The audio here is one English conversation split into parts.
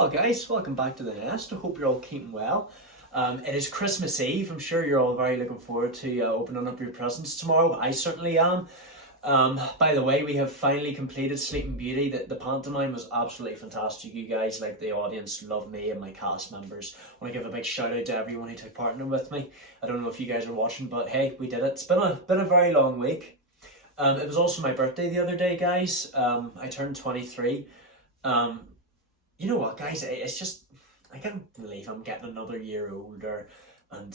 Well, guys, welcome back to the nest. I hope you're all keeping well. It is Christmas Eve. I'm sure you're all very looking forward to opening up your presents tomorrow. I certainly am. By the way, we have finally completed Sleeping Beauty. The pantomime was absolutely fantastic. You guys, like the audience, love me and my cast members. I want to give a big shout out to everyone who took part in it with me. I don't know if you guys are watching, but hey, we did it. It's been a very long week. It was also my birthday the other day, guys. I turned 23. You know what, guys? It's just I can't believe I'm getting another year older, and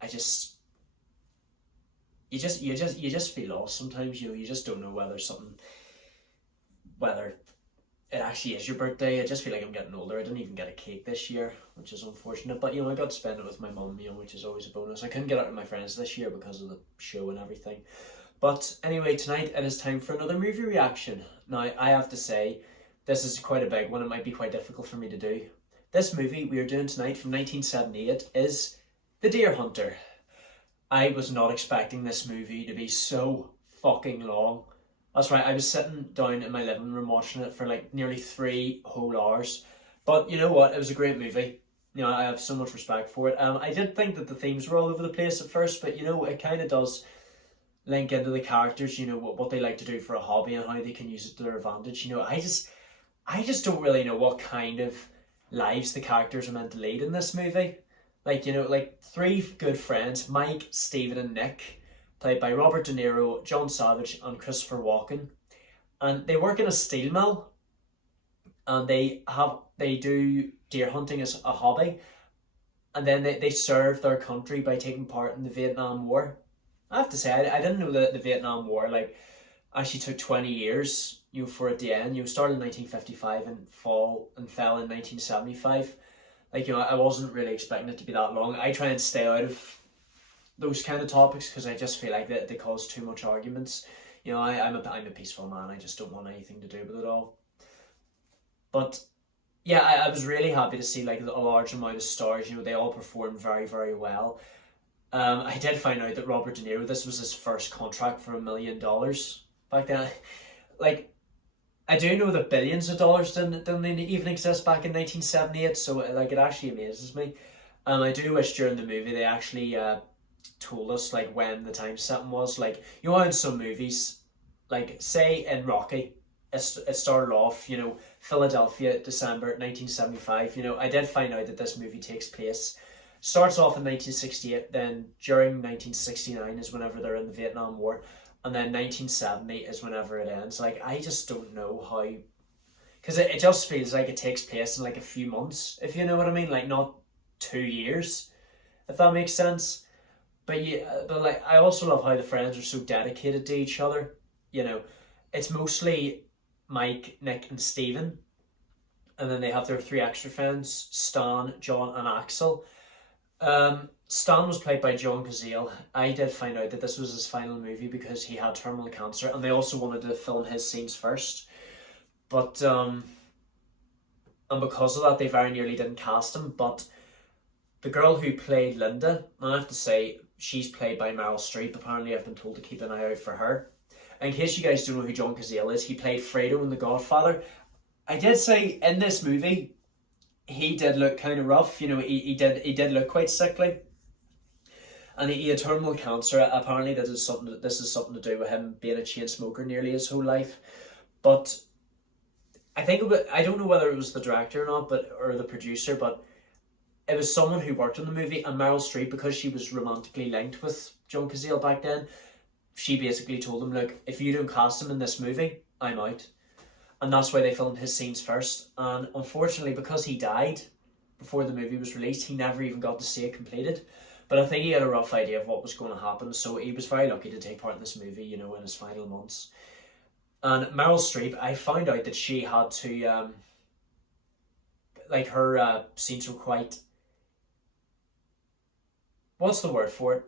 I just you just feel lost sometimes. You just don't know whether it actually is your birthday. I just feel like I'm getting older. I didn't even get a cake this year, which is unfortunate. But I got to spend it with my mum, which is always a bonus. I couldn't get out with my friends this year because of the show and everything. But anyway, tonight it is time for another movie reaction. Now I have to say, this is quite a big one. It might be quite difficult for me to do. This movie we are doing tonight from 1978 is The Deer Hunter. I was not expecting this movie to be so fucking long. That's right, I was sitting down in my living room watching it for like nearly 3 whole hours. But you know what? It was a great movie. I have so much respect for it. I did think that the themes were all over the place at first, but it kind of does link into the characters, what they like to do for a hobby and how they can use it to their advantage. I just don't really know what kind of lives the characters are meant to lead in this movie. Like 3 good friends, Mike, Stephen and Nick, played by Robert De Niro, John Savage and Christopher Walken. And they work in a steel mill, and they do deer hunting as a hobby. And then they serve their country by taking part in the Vietnam War. I have to say, I didn't know that the Vietnam War actually took 20 years for it to end. Started in 1955 and fell in 1975. I wasn't really expecting it to be that long. I try and stay out of those kind of topics because I just feel like they cause too much arguments. I'm a peaceful man. I just don't want anything to do with it all. But yeah, I was really happy to see a large amount of stars. They all performed very, very well. I did find out that Robert De Niro, this was his first contract for $1 million back then. I do know that billions of dollars didn't even exist back in 1978, so it actually amazes me. I do wish during the movie they actually told us when the time setting was. In some movies, say in Rocky, it started off, Philadelphia, December 1975. I did find out that this movie takes place. Starts off in 1968, then during 1969 is whenever they're in the Vietnam War, and then 1970 is whenever it ends. I just don't know how, because it just feels like it takes place in a few months, if you know what I mean, not 2 years, if that makes sense. But yeah, but I also love how the friends are so dedicated to each other. It's mostly Mike, Nick, and Stephen, and then they have their 3 extra friends: Stan, John, and Axel. Stan was played by John Cazale. I did find out that this was his final movie because he had terminal cancer, and they also wanted to film his scenes first. But and because of that, they very nearly didn't cast him. But the girl who played Linda, I have to say, she's played by Meryl Streep. Apparently, I've been told to keep an eye out for her. In case you guys don't know who John Cazale is, he played Fredo in The Godfather. I did say in this movie, he did look kind of rough. He did look quite sickly, and he had terminal cancer. Apparently, this is something to do with him being a chain smoker nearly his whole life. But I don't know whether it was the director or not, or the producer, but it was someone who worked on the movie. And Meryl Streep, because she was romantically linked with John Cazale back then, she basically told him, "Look, if you don't cast him in this movie, I'm out." And that's why they filmed his scenes first. And unfortunately, because he died before the movie was released, he never even got to see it completed. But I think he had a rough idea of what was going to happen, so he was very lucky to take part in this movie, in his final months. And Meryl Streep, I found out that she had to, her scenes were quite, what's the word for it?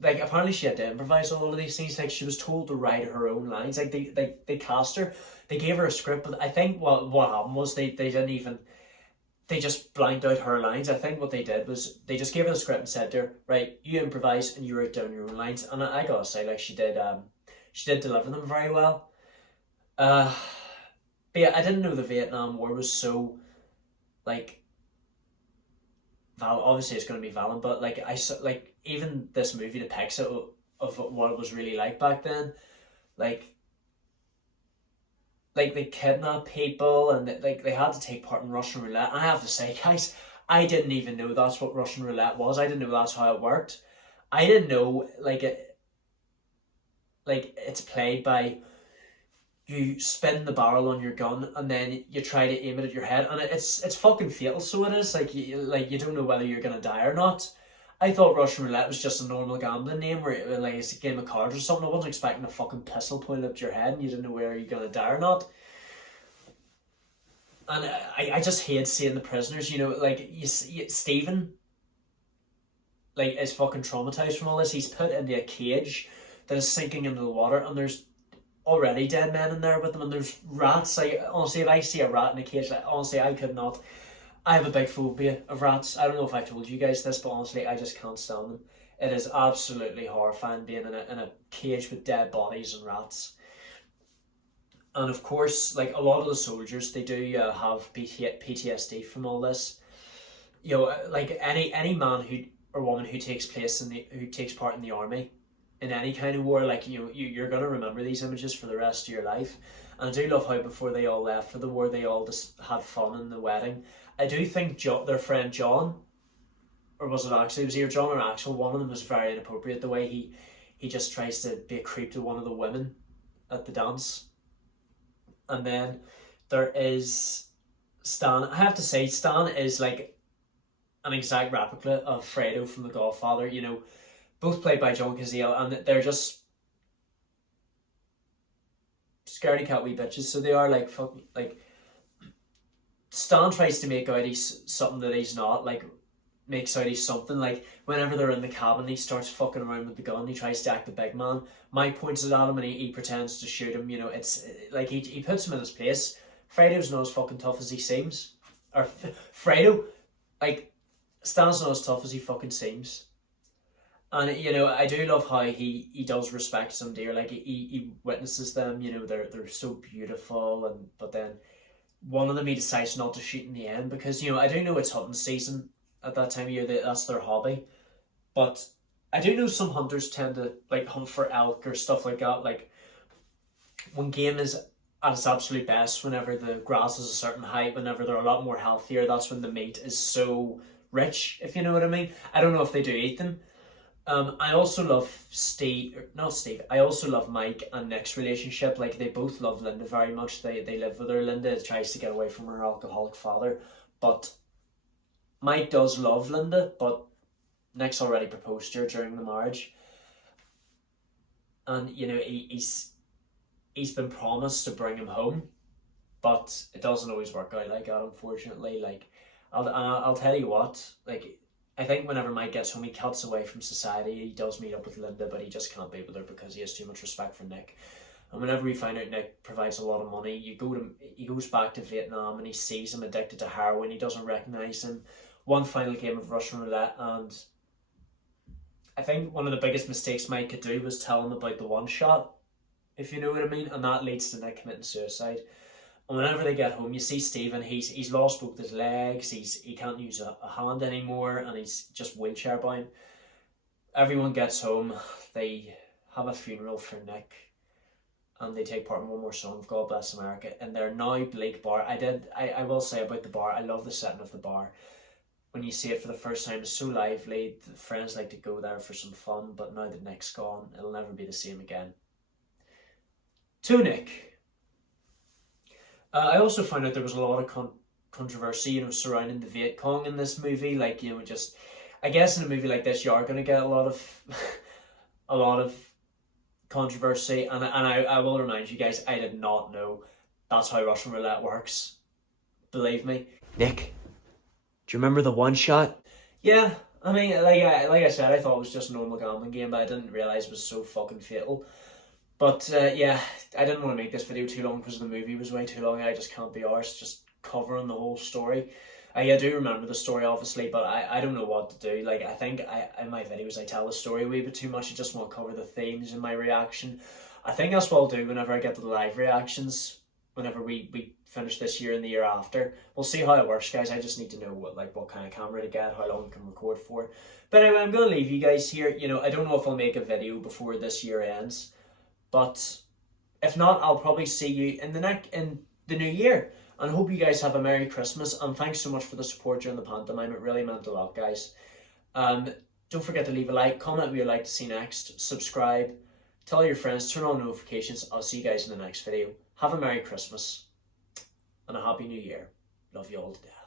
Apparently she had to improvise on all of these things. She was told to write her own lines. They cast her. They gave her a script, but I think what happened was they just blanked out her lines. I think what they did was they just gave her the script and said to her, "Right, you improvise and you write down your own lines." And I gotta say, she did deliver them very well. But yeah, I didn't know the Vietnam War was so, like, obviously it's going to be violent, but like like even this movie depicts it of what it was really like back then. Like they kidnap people and they had to take part in Russian roulette. I have to say, guys, I didn't even know that's what Russian roulette was. I didn't know that's how it worked. I didn't know it's played by, you spin the barrel on your gun and then you try to aim it at your head, and it's fucking fatal. So it is you don't know whether you're gonna die or not. I thought Russian roulette was just a normal gambling name where like it's a game of cards or something. I wasn't expecting a fucking pistol pointed up your head and you didn't know whether you're gonna die or not. And I just hate seeing the prisoners. Like Stephen, like, is fucking traumatized from all this. He's put into a cage that is sinking into the water, and there's already dead men in there with them, and there's rats. Like, honestly, if I see a rat in a cage, like, honestly, I could not. I have a big phobia of rats. I don't know if I've told you guys this, but honestly, I just can't stand them. It is absolutely horrifying being in a cage with dead bodies and rats. And of course, like, a lot of the soldiers, they do have PTSD from all this. Like any man who or woman who takes part in the army, in any kind of war, like, you're gonna remember these images for the rest of your life. And I do love how before they all left for the war, they all just had fun in the wedding. I do think their friend John, or was it was either John or Axel, one of them was very inappropriate. The way he just tries to be a creep to one of the women at the dance. And then there is Stan. I have to say, Stan is like an exact replica of Fredo from The Godfather. Both played by John Cazale, and they're just scaredy cat wee bitches. So they are like fucking like. Stan tries to make out he's something that he's not. Like, makes out he's something. Like, whenever they're in the cabin, he starts fucking around with the gun. He tries to act the big man. Mike points it at him and he pretends to shoot him. It's like he puts him in his place. Fredo's not as fucking tough as he seems. Or Fredo, like, Stan's not as tough as he fucking seems. And I do love how he does respect some deer. Like, he witnesses them. They're so beautiful, but then one of them he decides not to shoot in the end because I do know it's hunting season at that time of year. That's their hobby, but I do know some hunters tend to like hunt for elk or stuff like that. Like, when game is at its absolute best, whenever the grass is a certain height, whenever they're a lot more healthier, that's when the meat is so rich, if you know what I mean. I don't know if they do eat them. I also love not Steve. I also love Mike and Nick's relationship. Like, they both love Linda very much. They live with her. Linda tries to get away from her alcoholic father, but Mike does love Linda. But Nick's already proposed to her during the marriage, and he's been promised to bring him home, but it doesn't always work out like that, unfortunately. Like, I'll tell you what, like, I think whenever Mike gets home, he cuts away from society. He does meet up with Linda, but he just can't be with her because he has too much respect for Nick. And whenever we find out Nick provides a lot of money, he goes back to Vietnam and he sees him addicted to heroin. He doesn't recognise him. One final game of Russian roulette, and I think one of the biggest mistakes Mike could do was tell him about the one shot, if you know what I mean, and that leads to Nick committing suicide. And whenever they get home, you see Stephen, he's lost both his legs, he can't use a hand anymore, and he's just wheelchair bound. Everyone gets home, they have a funeral for Nick, and they take part in one more song of God Bless America, in their now bleak bar. I will say about the bar, I love the setting of the bar. When you see it for the first time, it's so lively, the friends like to go there for some fun, but now that Nick's gone, it'll never be the same again. To Nick. I also found out there was a lot of controversy, surrounding the Viet Cong in this movie. Like, just, I guess in a movie like this, you are going to get a lot of, a lot of controversy. And I will remind you guys, I did not know that's how Russian roulette works. Believe me. Nick, do you remember the one shot? Yeah, I mean, like I said, I thought it was just a normal gambling game, but I didn't realise it was so fucking fatal. But yeah, I didn't want to make this video too long because the movie was way too long. I just can't be arsed just covering the whole story. I do remember the story, obviously, but I don't know what to do. Like, I think in my videos I tell the story a wee bit too much. I just want to cover the themes in my reaction. I think that's what I'll do whenever I get to the live reactions, whenever we finish this year and the year after. We'll see how it works, guys. I just need to know what kind of camera to get, how long we can record for. But anyway, I'm going to leave you guys here. You know, I don't know if I'll make a video before this year ends, but if not, I'll probably see you in the new year. And I hope you guys have a Merry Christmas. And thanks so much for the support during the pantomime. It really meant a lot, guys. Don't forget to leave a like, comment what you'd like to see next, subscribe, tell your friends, turn on notifications. I'll see you guys in the next video. Have a Merry Christmas and a Happy New Year. Love you all to death.